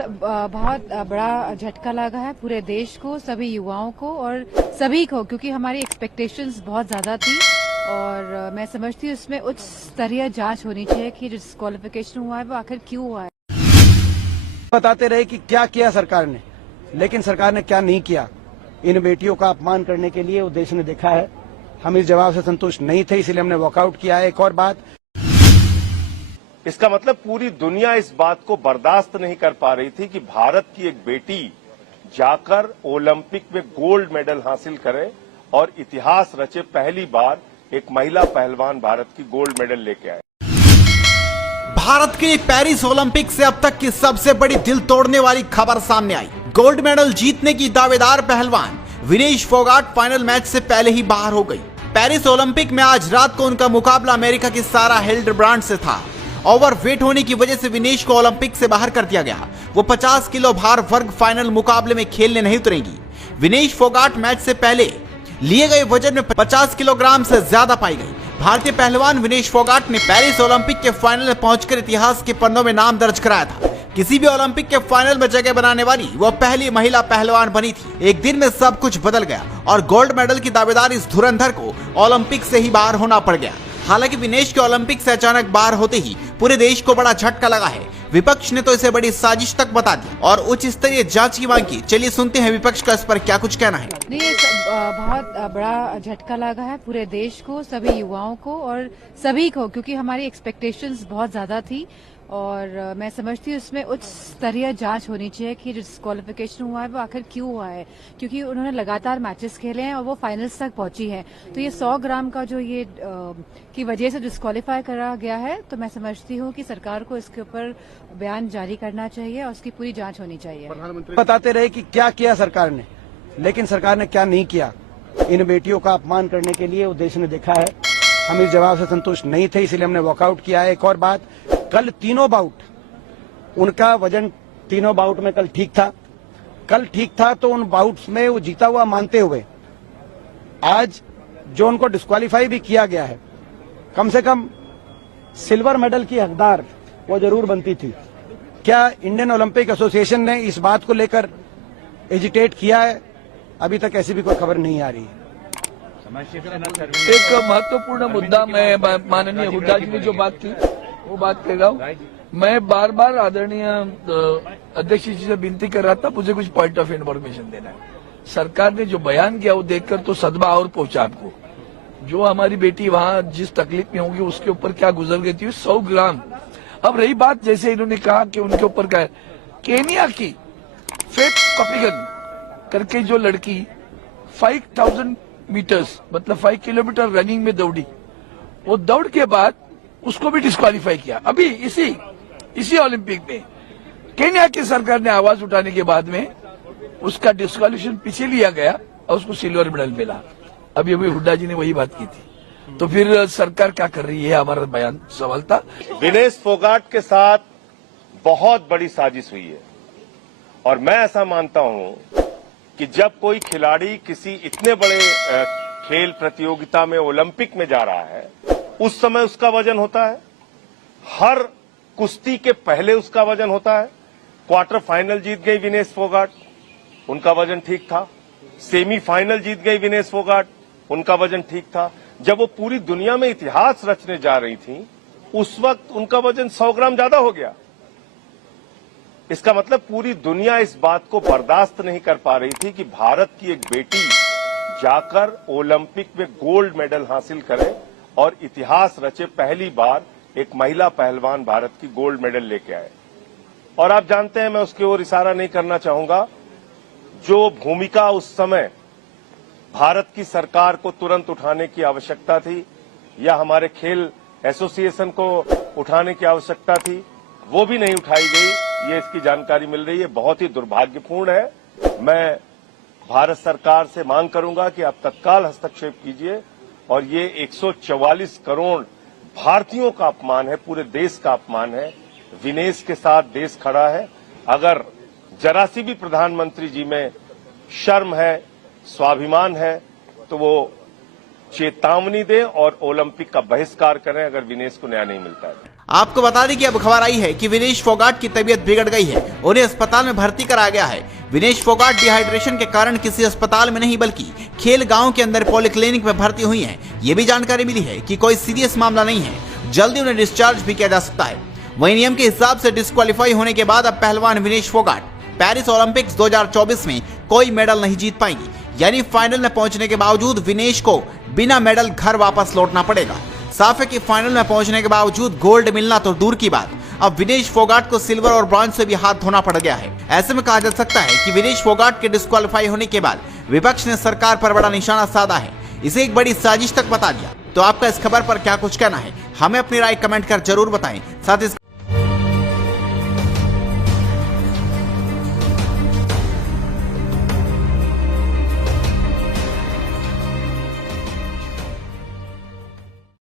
बहुत बड़ा झटका लगा है पूरे देश को, सभी युवाओं को और सभी को, क्योंकि हमारी एक्सपेक्टेशंस बहुत ज्यादा थी और मैं समझती हूँ इसमें उच्च स्तरीय जांच होनी चाहिए कि जो डिस्क्वालिफिकेशन हुआ है वो आखिर क्यों हुआ है। बताते रहे कि क्या किया सरकार ने, लेकिन सरकार ने क्या नहीं किया। इन बेटियों का अपमान करने के लिए वो देश ने देखा है। हम इस जवाब से संतुष्ट नहीं थे, इसलिए हमने वॉकआउट किया है। एक और बात, इसका मतलब पूरी दुनिया इस बात को बर्दाश्त नहीं कर पा रही थी कि भारत की एक बेटी जाकर ओलंपिक में गोल्ड मेडल हासिल करे और इतिहास रचे। पहली बार एक महिला पहलवान भारत की गोल्ड मेडल लेके आए। भारत के लिए पेरिस ओलंपिक से अब तक की सबसे बड़ी दिल तोड़ने वाली खबर सामने आई। गोल्ड मेडल जीतने की दावेदार पहलवान विनेश फोगाट फाइनल मैच से पहले ही बाहर हो गई। पेरिस ओलंपिक में आज रात को उनका मुकाबला अमेरिका की सारा हिल्डब्रांड से था। ओवरवेट होने की वजह से विनेश को ओलंपिक से बाहर कर दिया गया। वो 50 किलो भार वर्ग फाइनल मुकाबले में खेलने नहीं उतरेंगी। विनेश फोगाट मैच से पहले लिए गए वजन में 50 किलोग्राम से ज्यादा पाई गई। भारतीय पहलवान विनेश फोगाट ने पेरिस ओलंपिक के फाइनल में पहुंचकर इतिहास के पन्नों में नाम दर्ज कराया था। किसी भी ओलंपिक के फाइनल में जगह बनाने वाली वो पहली महिला पहलवान बनी थी। एक दिन में सब कुछ बदल गया और गोल्ड मेडल की दावेदार इस धुरंधर को ओलंपिक से ही बाहर होना पड़ गया। हालांकि विनेश के ओलंपिक से अचानक बाहर होते ही पूरे देश को बड़ा झटका लगा है। विपक्ष ने तो इसे बड़ी साजिश तक बता दी और उच्च स्तरीय जांच की मांग की। चलिए सुनते हैं विपक्ष का इस पर क्या कुछ कहना है। नहीं, बहुत बड़ा झटका लगा है पूरे देश को, सभी युवाओं को और सभी को, क्योंकि हमारी एक्सपेक्टेशंस बहुत ज्यादा थी और मैं समझती हूँ इसमें उच्च स्तरीय जांच होनी चाहिए कि डिस्क्वालिफिकेशन हुआ है वो आखिर क्यों हुआ है, क्योंकि उन्होंने लगातार मैचेस खेले हैं और वो फाइनल्स तक पहुंची है। तो ये 100 ग्राम का जो ये की वजह से डिस्क्वालीफाई करा गया है, तो मैं समझती हूँ कि सरकार को इसके ऊपर बयान जारी करना चाहिए और उसकी पूरी जांच होनी चाहिए। प्रधानमंत्री बताते रहे कि क्या किया सरकार ने, लेकिन सरकार ने क्या नहीं किया। इन बेटियों का अपमान करने के लिए वो देश ने देखा है। हम इस जवाब से संतुष्ट नहीं थे, इसलिए हमने वॉकआउट किया है। एक और बात, कल तीनों बाउट उनका वजन तीनों बाउट में कल ठीक था, तो उन बाउट्स में वो जीता हुआ मानते हुए आज जो उनको डिस्क्वालीफाई भी किया गया है, कम से कम सिल्वर मेडल की हकदार वो जरूर बनती थी। क्या इंडियन ओलंपिक एसोसिएशन ने इस बात को लेकर एजिटेट किया है? अभी तक ऐसी भी कोई खबर नहीं आ रही है। एक महत्वपूर्ण मुद्दा मैं माननीय हुड्डा जी ने जो बात की वो बात कह रहा हूँ। मैं बार बार आदरणीय अध्यक्ष जी से विनती कर रहा था, मुझे कुछ पॉइंट ऑफ इन्फॉर्मेशन देना है। सरकार ने जो बयान किया वो देखकर तो सदमा और पहुंचा आपको। जो हमारी बेटी वहां जिस तकलीफ में होंगी उसके ऊपर क्या गुजर गई थी, 100 ग्राम। अब रही बात, जैसे इन्होंने कहा कि उनके ऊपर क्या है, केनिया की फेथ कपिगन करके जो लड़की 5000 मीटर्स मतलब 5 किलोमीटर रनिंग में दौड़ी, वो दौड़ के बाद उसको भी डिस्क्वालीफाई किया। अभी इसी ओलंपिक में केन्या की सरकार ने आवाज उठाने के बाद में उसका डिस्क्वालिफिकेशन पीछे लिया गया और उसको सिल्वर मेडल मिला। अभी हुड्डा जी ने वही बात की थी। तो फिर सरकार क्या कर रही है, हमारा बयान सवाल था। विनेश फोगाट के साथ बहुत बड़ी साजिश हुई है और मैं ऐसा मानता हूं कि जब कोई खिलाड़ी किसी इतने बड़े खेल प्रतियोगिता में ओलंपिक में जा रहा है, उस समय उसका वजन होता है। हर कुश्ती के पहले उसका वजन होता है। क्वार्टर फाइनल जीत गई विनेश फोगाट, उनका वजन ठीक था। सेमीफाइनल जीत गई विनेश फोगाट, उनका वजन ठीक था। जब वो पूरी दुनिया में इतिहास रचने जा रही थी, उस वक्त उनका वजन 100 ग्राम ज्यादा हो गया। इसका मतलब पूरी दुनिया इस बात को बर्दाश्त नहीं कर पा रही थी कि भारत की एक बेटी जाकर ओलंपिक में गोल्ड मेडल हासिल करे और इतिहास रचे। पहली बार एक महिला पहलवान भारत की गोल्ड मेडल लेके आए। और आप जानते हैं, मैं उसकी ओर इशारा नहीं करना चाहूंगा, जो भूमिका उस समय भारत की सरकार को तुरंत उठाने की आवश्यकता थी या हमारे खेल एसोसिएशन को उठाने की आवश्यकता थी, वो भी नहीं उठाई गई। ये इसकी जानकारी मिल रही है, बहुत ही दुर्भाग्यपूर्ण है। मैं भारत सरकार से मांग करूंगा कि आप तत्काल हस्तक्षेप कीजिए और ये 144 करोड़ भारतीयों का अपमान है, पूरे देश का अपमान है। विनेश के साथ देश खड़ा है। अगर जरा सी भी प्रधानमंत्री जी में शर्म है, स्वाभिमान है, तो वो चेतावनी दें और ओलंपिक का बहिष्कार करें अगर विनेश को न्याय नहीं मिलता है। आपको बता दें कि अब खबर आई है कि विनेश फोगाट की तबीयत बिगड़ गई है, उन्हें अस्पताल में भर्ती कराया गया है। विनेश फोगाट डिहाइड्रेशन के कारण किसी अस्पताल में नहीं बल्कि खेल गांव के अंदर पॉलिक्लिनिक में भर्ती हुई हैं। ये भी जानकारी मिली है कि कोई सीरियस मामला नहीं है, जल्दी उन्हें डिस्चार्ज भी किया जा सकता है। वहीं नियम के हिसाब से डिस्क्वालीफाई होने के बाद अब पहलवान विनेश फोगाट पेरिस ओलंपिक्स 2024 में कोई मेडल नहीं जीत पाएंगी, यानी फाइनल में पहुंचने के बावजूद विनेश को बिना मेडल घर वापस लौटना पड़ेगा। साफ है कि फाइनल में पहुंचने के बावजूद गोल्ड मिलना तो दूर की बात, अब विनेश फोगाट को सिल्वर और ब्रॉन्ज से भी हाथ धोना पड़ गया है। ऐसे में कहा जा सकता है कि विनेश फोगाट के डिस्क्वालीफाई होने के बाद विपक्ष ने सरकार पर बड़ा निशाना साधा है, इसे एक बड़ी साजिश तक बता दिया। तो आपका इस खबर पर क्या कुछ कहना है, हमें अपनी राय कमेंट कर जरूर बताएं। साथ ही